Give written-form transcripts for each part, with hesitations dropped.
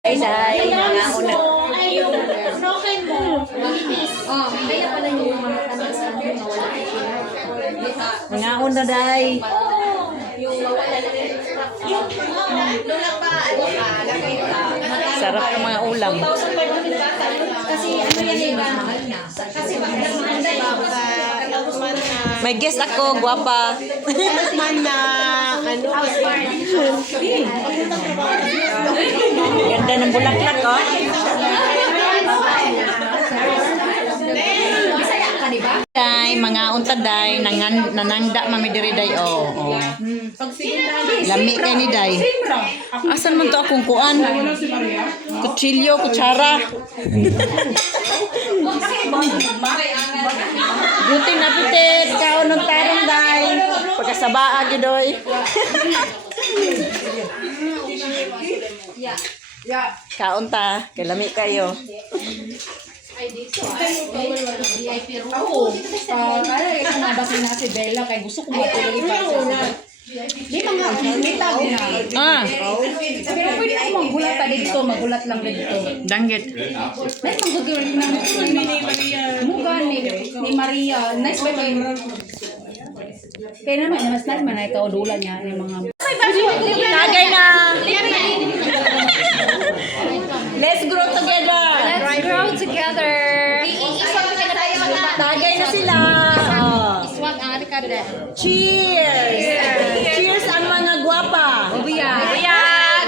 Ay, mga una. Kaya pala yung mga tanda sa akin, nawala ay Mga una, day. yung nawala na rin. Yung nung lagay ka. Sarap ng mga ulam. 1,500 bata yun. Kasi ano yan eh, mahal na. Kasi mahal na yun. May guest ako, guwapa. Man na ano, Ganda ng bulaklak, oh. Bisaya ka, di ba? Day, mga unta, day. Nanangda, mami diri, day, oh. Lami kay ni, day. Asan man to akong kuan? Kutsilyo, kutsara. Buti na putit, kaon ng tarong, day. Pagkasabaa, gidoy. Kaon ta, kay lami kayo. Ako, kaya kung nabasin na si Bella, kaya gusto ko matulog ipasa. May mga may tao na. Ah, Pero pwede ko magulat pa dito, magulat lang dito. danggit. May magagawin na muga ni Maria. Nice ba kayo? Kaya naman, mas nice man na ikaw dula niya yung mga... Tagay na! Let's grow together! Let's grow together. Tagay na sila! Oh. Swag ang ati ka rin. Cheers! Cheers ang mga guwapa! Buyag! Buyag!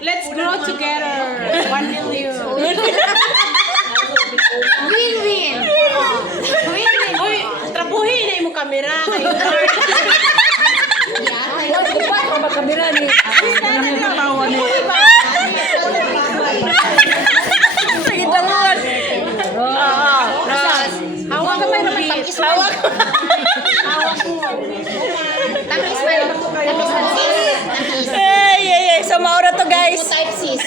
let's grow together. 1 million. Win-win! Win-win! Uy, trabuhin na yung kamera. What the fuck? Kapag kamera ni... Sige, tangon! Oo. Hawak ka may naman tamis. Hawak! Tamis man. Tamis man sis. Ay. So, maura to, guys. Type sis.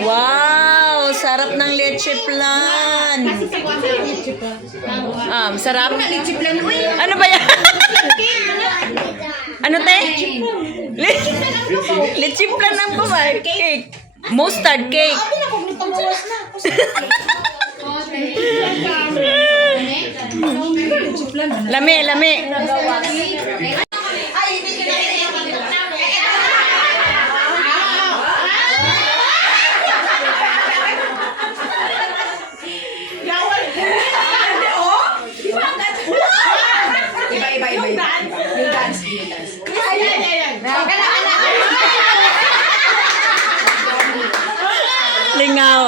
Wow! Sarap ng leche flan. Sarap. Ano ba yan? Ano, te? Leche flan ang pumay. Cake. Mustard cake. Lami. Iba. Yung dance. Lingaw.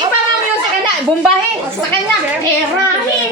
Iba nga music na. Bumbahe. Sa kanya. Herahin.